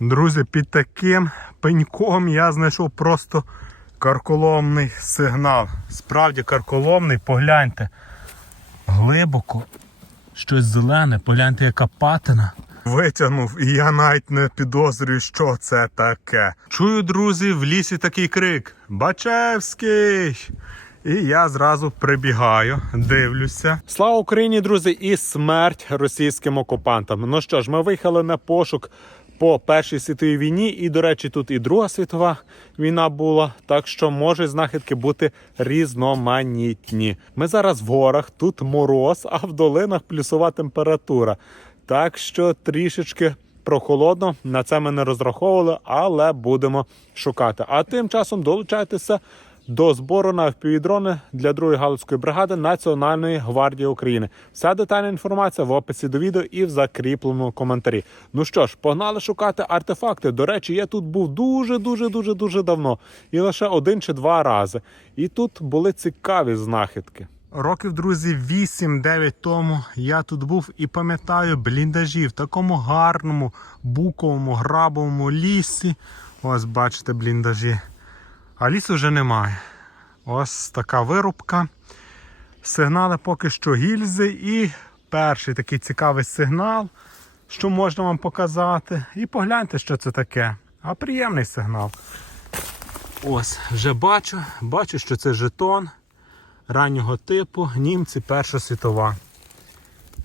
Друзі, під таким пеньком я знайшов просто карколомний сигнал. Справді карколомний, погляньте. Глибоко, щось зелене, погляньте, яка патина. Витягнув, і я навіть не підозрюю, що це таке. Чую, друзі, в лісі такий крик: Бачевський! І я зразу прибігаю, дивлюся. Слава Україні, друзі, і смерть російським окупантам. Ну що ж, ми виїхали на пошук по Першій світовій війні, і, до речі, тут і Друга світова війна була. Так що можуть знахідки бути різноманітні. Ми зараз в горах, тут мороз, а в долинах плюсова температура. Так що трішечки прохолодно, на це ми не розраховували, але будемо шукати. А тим часом долучайтеся до збору на впівдрони для другої галицької бригади Національної гвардії України. Вся детальна інформація в описі до відео і в закріпленому коментарі. Ну що ж, погнали шукати артефакти. До речі, я тут був дуже, дуже, дуже, дуже давно, і лише один чи два рази. І тут були цікаві знахідки. Років, друзі, 8-9 тому я тут був і пам'ятаю бліндажі в такому гарному буковому грабовому лісі. Ось бачите бліндажі. А лісу вже немає. Ось така вирубка. Сигнали поки що гільзи. І перший такий цікавий сигнал, що можна вам показати. І погляньте, що це таке. А приємний сигнал. Ось, вже бачу, бачу, що це жетон раннього типу, німці Перша світова.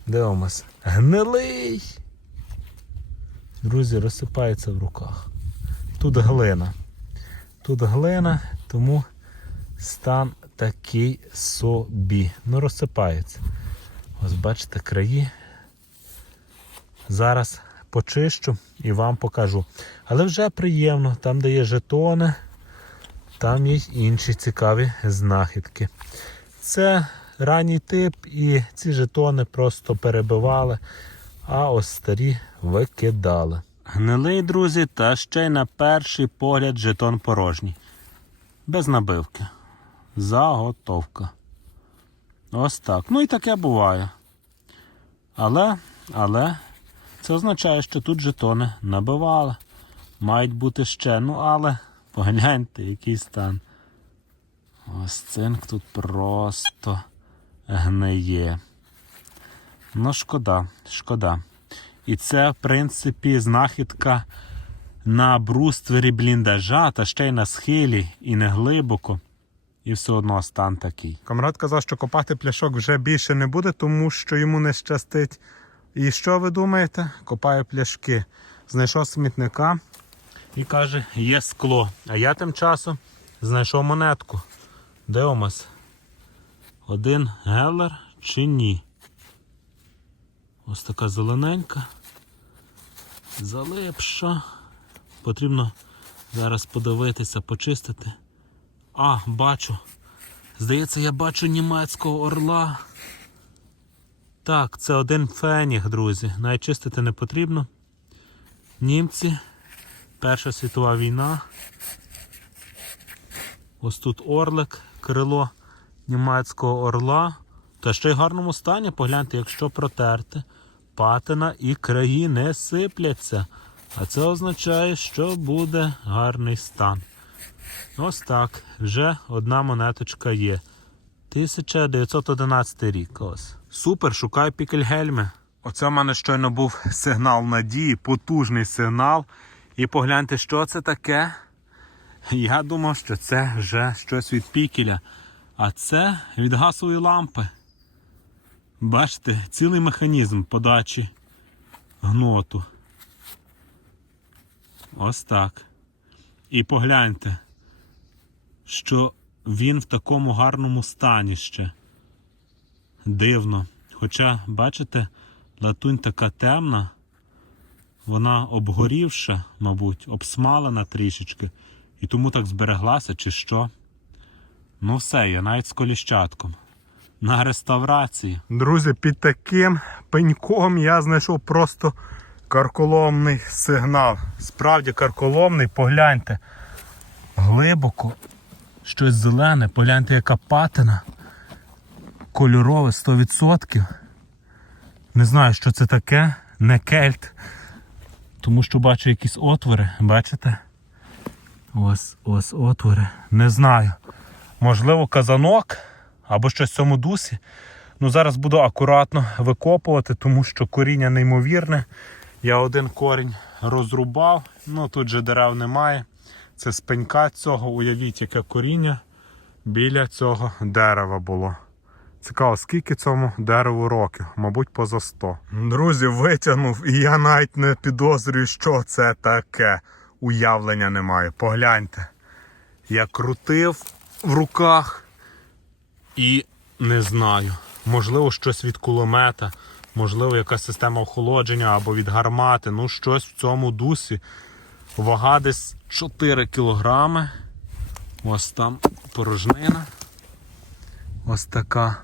Дивимось. Гнилий. Друзі, розсипається в руках. Тут глина. Тут глина, тому стан такий собі. Ну, розсипається. Ось бачите краї. Зараз почищу і вам покажу. Але вже приємно, там, де є жетони, там є інші цікаві знахідки. Це ранній тип, і ці жетони просто перебивали, а ось старі викидали. Гнилий, друзі, та ще й на перший погляд жетон порожній. Без набивки. Заготовка. Ось так. Ну і таке буває. Але, але, це означає, що тут жетони набивали. Мають бути ще. Ну, але погляньте, який стан. Ось цинк тут просто гниє. Ну, шкода, шкода. І це, в принципі, знахідка на бруствері бліндажа, та ще й на схилі, і не глибоко. І все одно стан такий. Камрад казав, що копати пляшок вже більше не буде, тому що йому не щастить. І що ви думаєте? Копає пляшки. Знайшов смітника і каже, є скло. А я тим часом знайшов монетку. Дивимось. Один гелер чи ні? Ось така зелененька. Залипша. Потрібно зараз подивитися, почистити. А, бачу. Здається, я бачу німецького орла. Так, це один феніг, друзі. Навіть чистити не потрібно. Німці. Перша світова війна. Ось тут орлик, крило німецького орла. Та ще й в гарному стані, погляньте, якщо протерти, патина і краї не сипляться. А це означає, що буде гарний стан. Ось так. Вже одна монеточка є. 1911 рік. Ось. Супер, шукаю пікельгельми. Оце в мене щойно був сигнал надії, потужний сигнал. І погляньте, що це таке. Я думав, що це вже щось від пікеля. А це від газової лампи. Бачите, цілий механізм подачі гноту. Ось так. І погляньте, що він в такому гарному стані ще. Дивно. Хоча, бачите, латунь така темна, вона обгорівша, мабуть, обсмалена трішечки. І тому так збереглася, чи що. Ну все, я навіть з коліщатком. На реставрації. Друзі, під таким пеньком я знайшов просто карколомний сигнал. Справді карколомний, погляньте. Глибоко, щось зелене, погляньте, яка патина. Кольорове 100%. Не знаю, що це таке, не кельт. Тому що бачу якісь отвори, бачите? Ось ось отвори. Не знаю. Можливо, казанок або щось в цьому дусі. Ну, зараз буду акуратно викопувати, тому що коріння неймовірне. Я один корінь розрубав, ну тут же дерев немає. Це з цього, уявіть, яке коріння біля цього дерева було. Цікаво, скільки цьому дереву років? Мабуть, поза 100. Друзі, витягнув, і я навіть не підозрюю, що це таке. Уявлення немає. Погляньте. Я крутив в руках і не знаю. Можливо, щось від кулемета, можливо, якась система охолодження або від гармати. Ну, щось в цьому дусі. Вага десь 4 кілограми. Ось там порожнина. Ось така.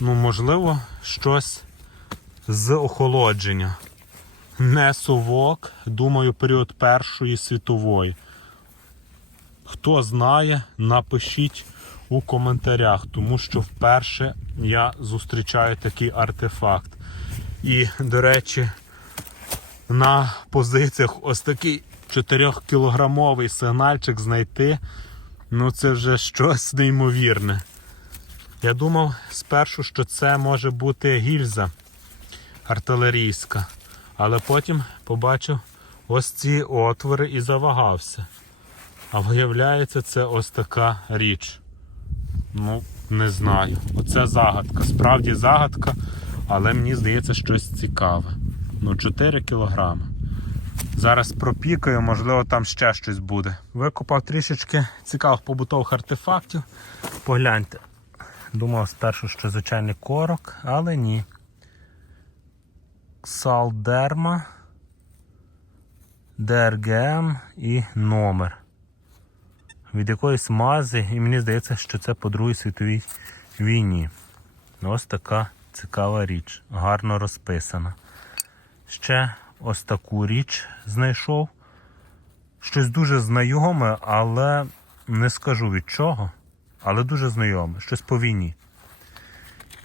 Ну, можливо, щось з охолодження. Не совок, думаю, період Першої світової. Хто знає, напишіть у коментарях, тому що вперше я зустрічаю такий артефакт. І, до речі, на позиціях ось такий 4-кілограмовий сигнальчик знайти. Ну це вже щось неймовірне. Я думав спершу, що це може бути гільза артилерійська, але потім побачив ось ці отвори і завагався. А виявляється, це ось така річ. Ну, не знаю. Оце загадка. Справді загадка, але мені здається щось цікаве. Ну, 4 кілограми. Зараз пропікаю, можливо, там ще щось буде. Викопав трішечки цікавих побутових артефактів. Погляньте. Думав спершу, що звичайний корок, але ні. Ксалдерма, ДРГМ і номер. Від якоїсь мази, і мені здається, що це по Другій світовій війні. Ось така цікава річ, гарно розписана. Ще ось таку річ знайшов. Щось дуже знайоме, але не скажу від чого, але дуже знайоме, щось по війні.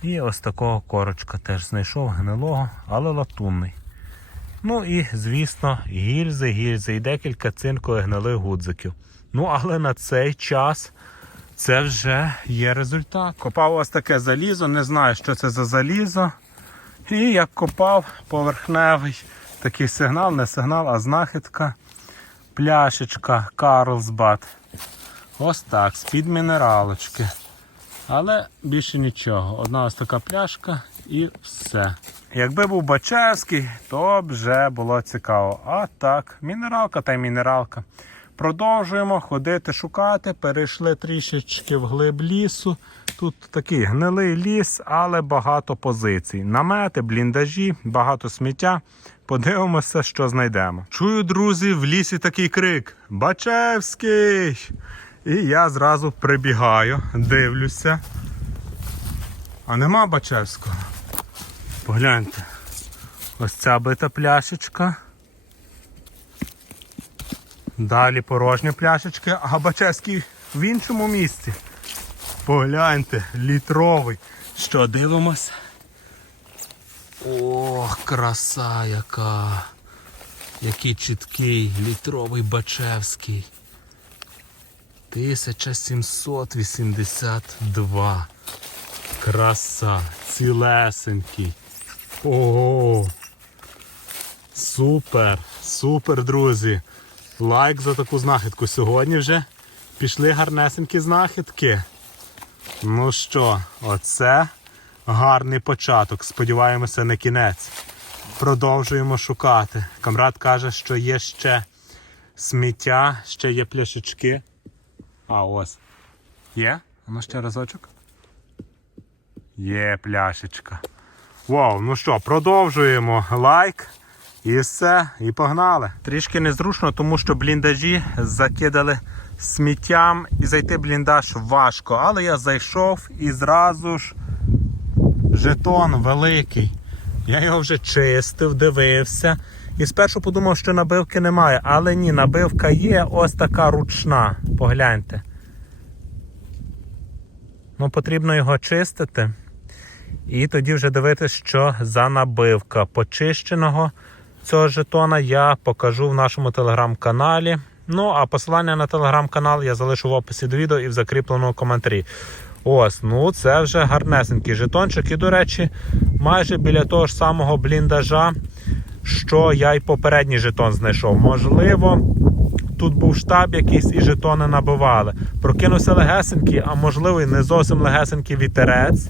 І ось такого корочка теж знайшов гнилого, але латунний. Ну і, звісно, гільзи, гільзи і декілька цинкових гнилих гудзиків. Ну, але на цей час це вже є результат. Копав ось таке залізо, не знаю, що це за залізо. І як копав поверхневий такий сигнал, не сигнал, а знахідка. Пляшечка Карлсбад. Ось так, з-під мінералочки. Але більше нічого. Одна ось така пляшка і все. Якби був Бачевський, то б вже було цікаво. А так, мінералка та й мінералка. Продовжуємо ходити, шукати. Перейшли трішечки вглиб лісу. Тут такий гнилий ліс, але багато позицій. Намети, бліндажі, багато сміття. Подивимося, що знайдемо. Чую, друзі, в лісі такий крик: Бачевський! І я зразу прибігаю, дивлюся. А нема Бачевського. Погляньте. Ось ця бита пляшечка. Далі порожня пляшечка, а Бачевський в іншому місці. Погляньте, літровий. Що, дивимось? Ох, краса яка. Який чіткий літровий Бачевський. 1782. Краса, цілесенький. Ого. Супер, супер, друзі. Лайк за таку знахідку. Сьогодні вже пішли гарнесенькі знахідки. Ну що, оце гарний початок. Сподіваємося, не кінець. Продовжуємо шукати. Камрад каже, що є ще сміття, ще є пляшечки. А, ось. Є? Ну ще разочок. Є пляшечка. Вау, ну що, продовжуємо лайк. І все, і погнали. Трішки незручно, тому що бліндажі закидали сміттям і зайти бліндаж важко. Але я зайшов і зразу ж жетон великий. Я його вже чистив, дивився. І спершу подумав, що набивки немає, але ні, набивка є ось така ручна. Погляньте. Ну, потрібно його чистити. І тоді вже дивитися, що за набивка почищеного цього жетона я покажу в нашому телеграм-каналі. Ну, а посилання на телеграм-канал я залишу в описі до відео і в закріпленому коментарі. Ось, ну це вже гарнесенький жетончик. І, до речі, майже біля того ж самого бліндажа, що я й попередній жетон знайшов. Можливо, тут був штаб якийсь і жетони набивали. Прокинувся легесенький, а можливо, і не зовсім легесенький вітерець.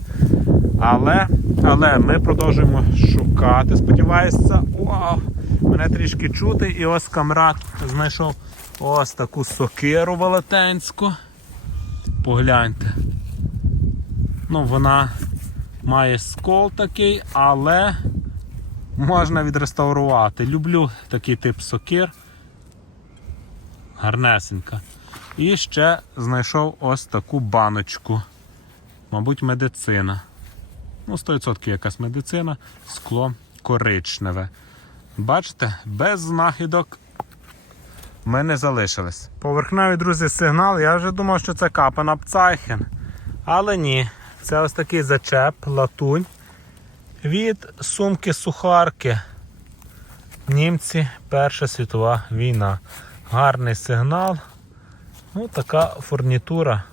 Але, але ми продовжуємо шукати. Сподіваюся, вау, мене трішки чути. І ось камрад знайшов ось таку сокиру велетенську. Погляньте. Ну, вона має скол такий, але можна відреставрувати. Люблю такий тип сокир. Гарнесенька. І ще знайшов ось таку баночку. Мабуть, медицина. Ну, 100% якась медицина, скло коричневе. Бачите, без знахідок ми не залишились. Поверхневий, друзі, сигнал. Я вже думав, що це капана Пцайхен. Але ні. Це ось такий зачеп, латунь від сумки сухарки. Німці, Перша світова війна. Гарний сигнал. Ну, така фурнітура.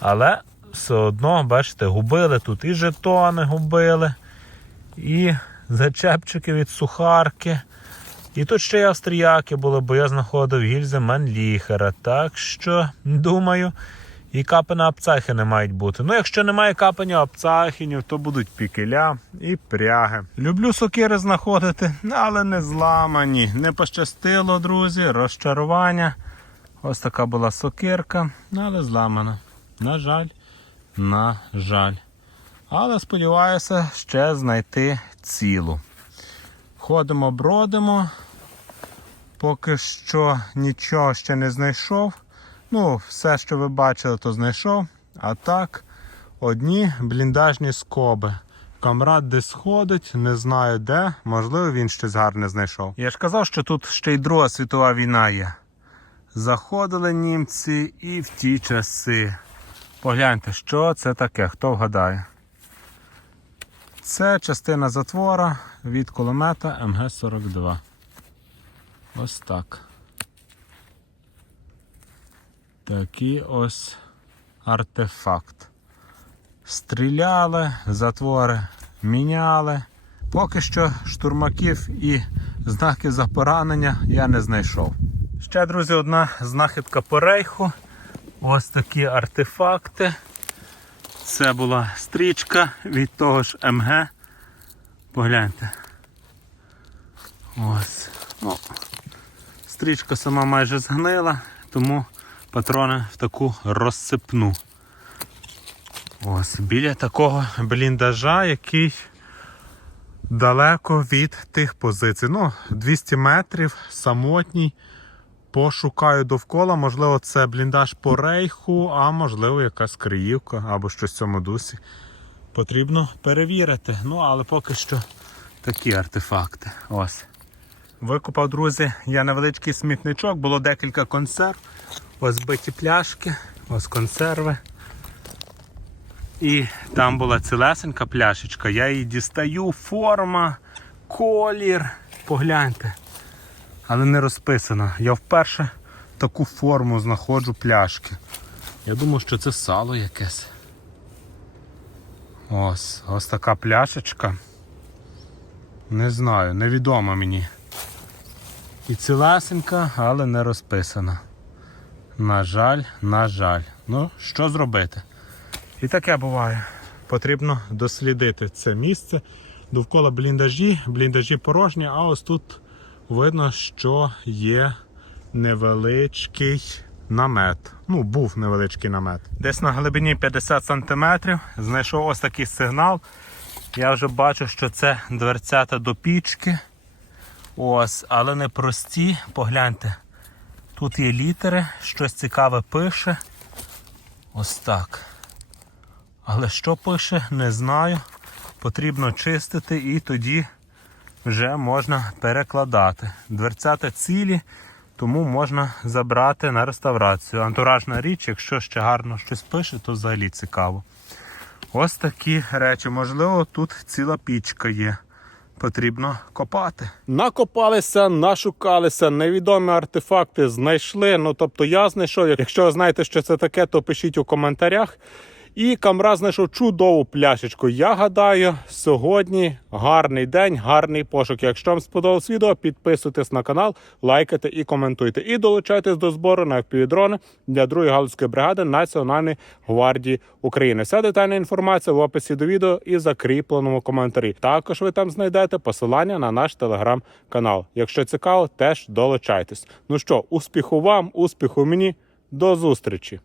Але все одно, бачите, губили тут і жетони губили, і зачепчики від сухарки. І тут ще й австріяки були, бо я знаходив гільзи Манліхера. Так що, думаю, і капена апцахи мають бути. Ну, якщо немає капення апцахінів, то будуть пікеля і пряги. Люблю сокири знаходити, але не зламані. Не пощастило, друзі, розчарування. Ось така була сокирка, але зламана. На жаль, на жаль. Але сподіваюся ще знайти цілу. Ходимо, бродимо. Поки що нічого ще не знайшов. Ну, все, що ви бачили, то знайшов. А так, одні бліндажні скоби. Камрад десь ходить, не знаю де, можливо, він щось гарне знайшов. Я ж казав, що тут ще й Друга світова війна є. Заходили німці і в ті часи. Погляньте, що це таке, хто вгадає. Це частина затвора від кулемета МГ-42. Ось так. Такий ось артефакт. Стріляли, затвори міняли. Поки що штурмаків і знаків за поранення я не знайшов. Ще, друзі, одна знахідка по рейху. Ось такі артефакти. Це була стрічка від того ж МГ. Погляньте. Ось. Ну, стрічка сама майже згнила, тому патрони в таку розсипну. Ось, біля такого бліндажа, який далеко від тих позицій. Ну, 200 метрів, самотній. Пошукаю довкола, можливо, це бліндаж по рейху, а можливо, якась криївка або щось в цьому дусі. Потрібно перевірити. Ну, але поки що такі артефакти. Ось. Викупав, друзі, я невеличкий смітничок, було декілька консерв. Ось биті пляшки, ось консерви. І там була цілесенька пляшечка. Я її дістаю, форма, колір. Погляньте але не розписано. Я вперше таку форму знаходжу пляшки. Я думав, що це сало якесь. Ось, ось така пляшечка. Не знаю, невідома мені. І цілесенька, але не розписана. На жаль, на жаль. Ну, що зробити? І таке буває. Потрібно дослідити це місце. Довкола бліндажі, бліндажі порожні, а ось тут видно, що є невеличкий намет. Ну, був невеличкий намет. Десь на глибині 50 см знайшов ось такий сигнал. Я вже бачу, що це дверцята до пічки. Ось, але не прості. Погляньте. Тут є літери, щось цікаве пише. Ось так. Але що пише, не знаю. Потрібно чистити і тоді вже можна перекладати. Дверцята цілі, тому можна забрати на реставрацію. Антуражна річ, якщо ще гарно щось пише, то взагалі цікаво. Ось такі речі. Можливо, тут ціла пічка є. потрібно копати. Накопалися, нашукалися, невідомі артефакти знайшли. Ну тобто я знайшов. Якщо ви знаєте, що це таке, то пишіть у коментарях. І Камра знайшов чудову пляшечку. Я гадаю, сьогодні гарний день, гарний пошук. Якщо вам сподобалось відео, підписуйтесь на канал, лайкайте і коментуйте. І долучайтесь до збору на FPV-дрони для другої галузької бригади Національної гвардії України. Вся детальна інформація в описі до відео і закріпленому коментарі. Також ви там знайдете посилання на наш телеграм-канал. Якщо цікаво, теж долучайтесь. Ну що, успіху вам, успіху мені, до зустрічі!